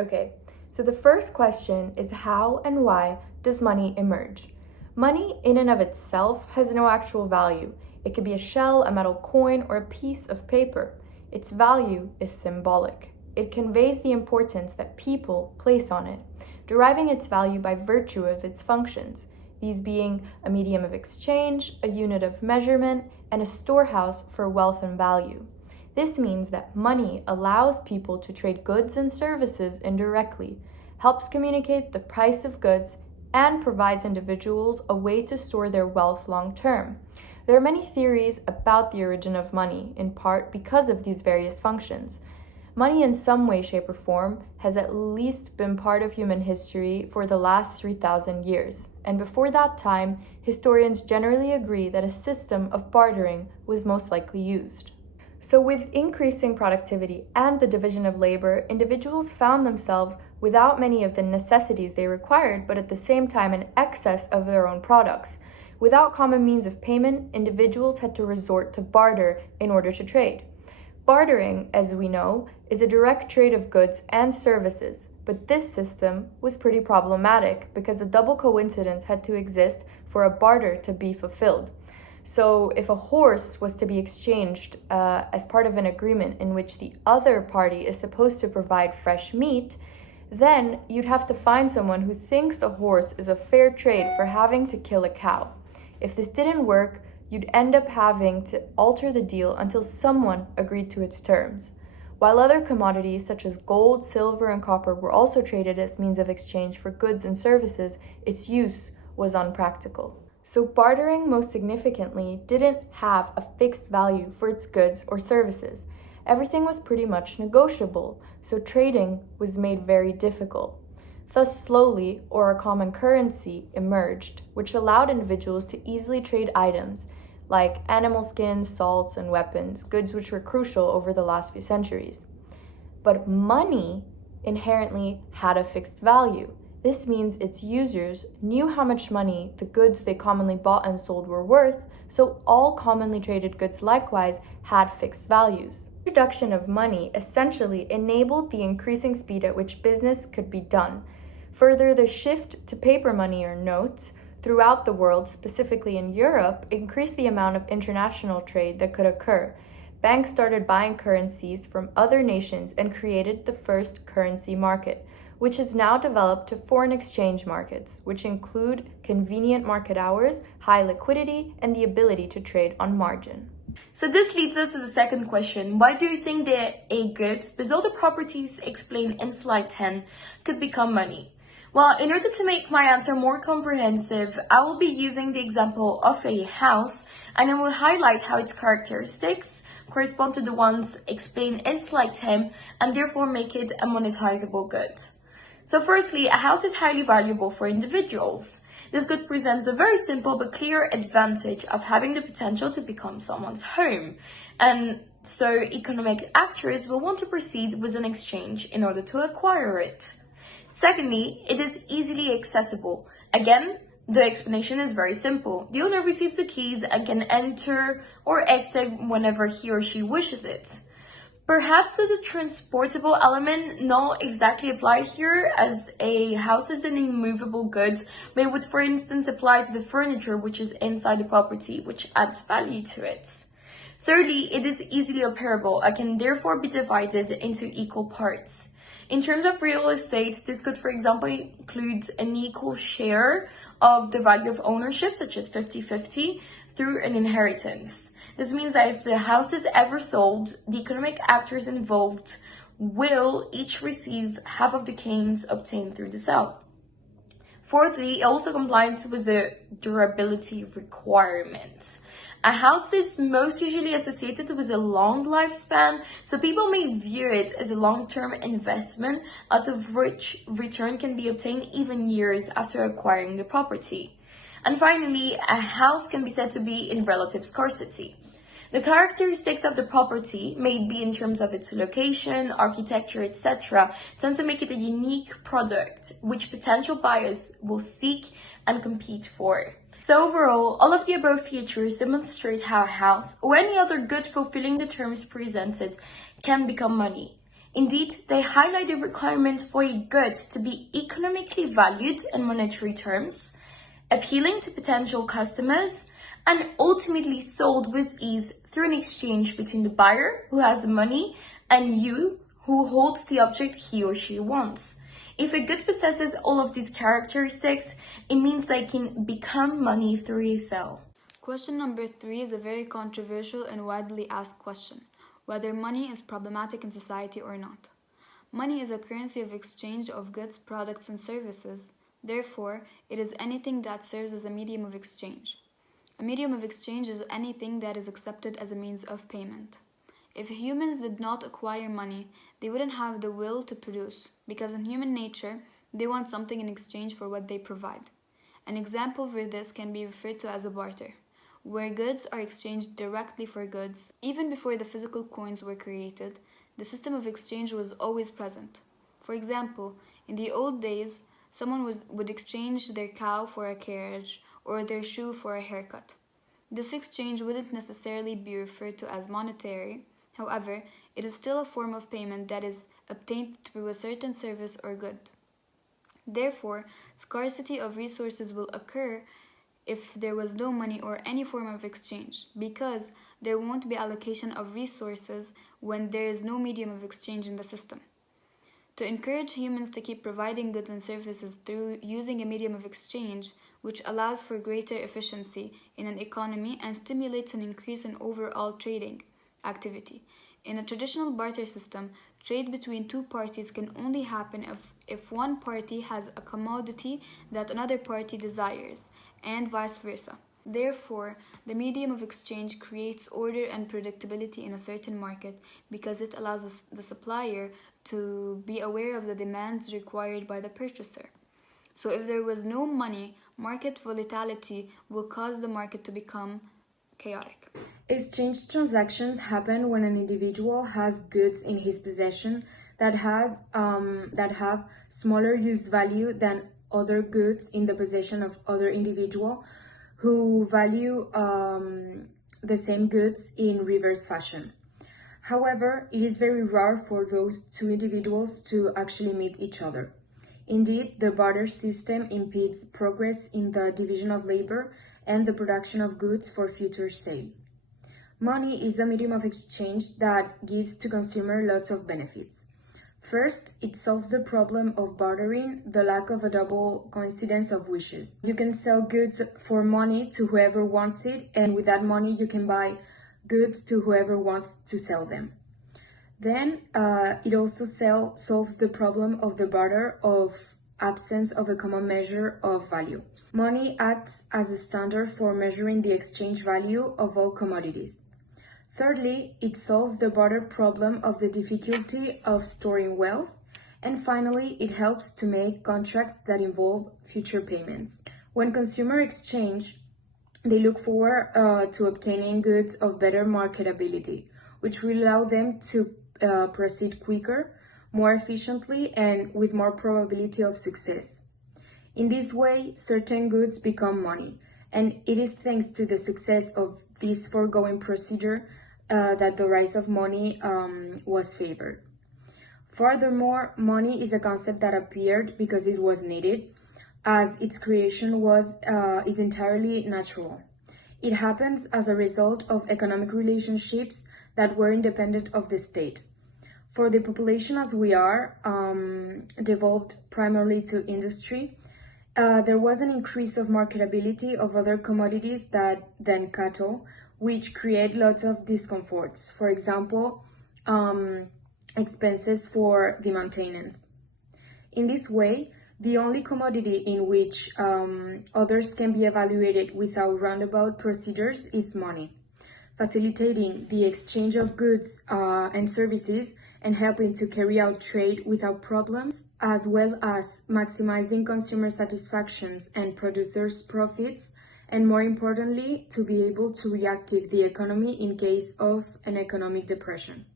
Okay, so the first question is how and why does money emerge? Money in and of itself has no actual value. It could be a shell, a metal coin, or a piece of paper. Its value is symbolic. It conveys the importance that people place on it, deriving its value by virtue of its functions, these being a medium of exchange, a unit of measurement, and a storehouse for wealth and value. This means that money allows people to trade goods and services indirectly, helps communicate the price of goods, and provides individuals a way to store their wealth long term. There are many theories about the origin of money, in part because of these various functions. Money in some way, shape, or form has at least been part of human history for the last 3,000 years, and before that time, historians generally agree that a system of bartering was most likely used. So with increasing productivity and the division of labor, individuals found themselves without many of the necessities they required, but at the same time in excess of their own products. Without common means of payment, individuals had to resort to barter in order to trade. Bartering, as we know, is a direct trade of goods and services, but this system was pretty problematic because a double coincidence had to exist for a barter to be fulfilled. So if a horse was to be exchanged as part of an agreement in which the other party is supposed to provide fresh meat, then you'd have to find someone who thinks a horse is a fair trade for having to kill a cow. If this didn't work, you'd end up having to alter the deal until someone agreed to its terms. While other commodities such as gold, silver, and copper were also traded as means of exchange for goods and services, its use was unpractical. So bartering, most significantly, didn't have a fixed value for its goods or services. Everything was pretty much negotiable, so trading was made very difficult. Thus, slowly, or a common currency emerged, which allowed individuals to easily trade items like animal skins, salts, and weapons, goods which were crucial over the last few centuries. But money inherently had a fixed value. This means its users knew how much money the goods they commonly bought and sold were worth, so all commonly traded goods likewise had fixed values. The introduction of money essentially enabled the increasing speed at which business could be done. Further, the shift to paper money or notes throughout the world, specifically in Europe, increased the amount of international trade that could occur. Banks started buying currencies from other nations and created the first currency market, which has now developed to foreign exchange markets, which include convenient market hours, high liquidity, and the ability to trade on margin. So this leads us to the second question. Why do you think that a good, with all the properties explained in slide 10, could become money? Well, in order to make my answer more comprehensive, I will be using the example of a house, and I will highlight how its characteristics correspond to the ones explained in slide 10 and therefore make it a monetizable good. So firstly, a house is highly valuable for individuals. This good presents a very simple but clear advantage of having the potential to become someone's home. And so economic actors will want to proceed with an exchange in order to acquire it. Secondly, it is easily accessible. Again, the explanation is very simple. The owner receives the keys and can enter or exit whenever he or she wishes it. Perhaps the transportable element not exactly apply here, as a house is an immovable good, but it would, for instance, apply to the furniture which is inside the property, which adds value to it. Thirdly, it is easily operable and can therefore be divided into equal parts. In terms of real estate, this could, for example, include an equal share of the value of ownership, such as 50-50, through an inheritance. This means that if the house is ever sold, the economic actors involved will each receive half of the gains obtained through the sale. Fourthly, it also complies with the durability requirements. A house is most usually associated with a long lifespan, so people may view it as a long-term investment out of which return can be obtained even years after acquiring the property. And finally, a house can be said to be in relative scarcity. The characteristics of the property, may be in terms of its location, architecture, etc., tend to make it a unique product which potential buyers will seek and compete for. So overall, all of the above features demonstrate how a house or any other good fulfilling the terms presented can become money. Indeed, they highlight the requirement for a good to be economically valued in monetary terms, appealing to potential customers, and ultimately sold with ease through an exchange between the buyer, who has the money, and you, who holds the object he or she wants. If a good possesses all of these characteristics, it means they can become money through a sale. Question number 3 is a very controversial and widely asked question: whether money is problematic in society or not. Money is a currency of exchange of goods, products, and services. Therefore, it is anything that serves as a medium of exchange. A medium of exchange is anything that is accepted as a means of payment. If humans did not acquire money, they wouldn't have the will to produce, because in human nature, they want something in exchange for what they provide. An example for this can be referred to as a barter, where goods are exchanged directly for goods. Even before the physical coins were created, the system of exchange was always present. For example, in the old days, someone would exchange their cow for a carriage or their shoe for a haircut. This exchange wouldn't necessarily be referred to as monetary. However, it is still a form of payment that is obtained through a certain service or good. Therefore, scarcity of resources will occur if there was no money or any form of exchange, because there won't be allocation of resources when there is no medium of exchange in the system. To encourage humans to keep providing goods and services through using a medium of exchange, which allows for greater efficiency in an economy and stimulates an increase in overall trading activity. In a traditional barter system, trade between two parties can only happen if one party has a commodity that another party desires, and vice versa. Therefore, the medium of exchange creates order and predictability in a certain market because it allows the supplier to be aware of the demands required by the purchaser. So if there was no money, market volatility will cause the market to become chaotic. Exchange transactions happen when an individual has goods in his possession that have smaller use value than other goods in the possession of other individual who value the same goods in reverse fashion. However, it is very rare for those two individuals to actually meet each other. Indeed, the barter system impedes progress in the division of labor and the production of goods for future sale. Money is a medium of exchange that gives to consumer lots of benefits. First, it solves the problem of bartering, the lack of a double coincidence of wishes. You can sell goods for money to whoever wants it, and with that money you can buy goods to whoever wants to sell them. Then it also solves the problem of the barter of absence of a common measure of value. Money acts as a standard for measuring the exchange value of all commodities. Thirdly, it solves the barter problem of the difficulty of storing wealth. And finally, it helps to make contracts that involve future payments. When consumers exchange, they look forward to obtaining goods of better marketability, which will allow them to proceed quicker, more efficiently, and with more probability of success. In this way, certain goods become money, and it is thanks to the success of this foregoing procedure that the rise of money was favored. Furthermore, money is a concept that appeared because it was needed, as its creation is entirely natural. It happens as a result of economic relationships that were independent of the state. For the population as we are, devolved primarily to industry, there was an increase of marketability of other commodities than cattle, which create lots of discomforts. For example, expenses for the maintenance. In this way, the only commodity in which others can be evaluated without roundabout procedures is money, facilitating the exchange of goods and services and helping to carry out trade without problems, as well as maximizing consumer satisfactions and producers' profits, and more importantly, to be able to reactivate the economy in case of an economic depression.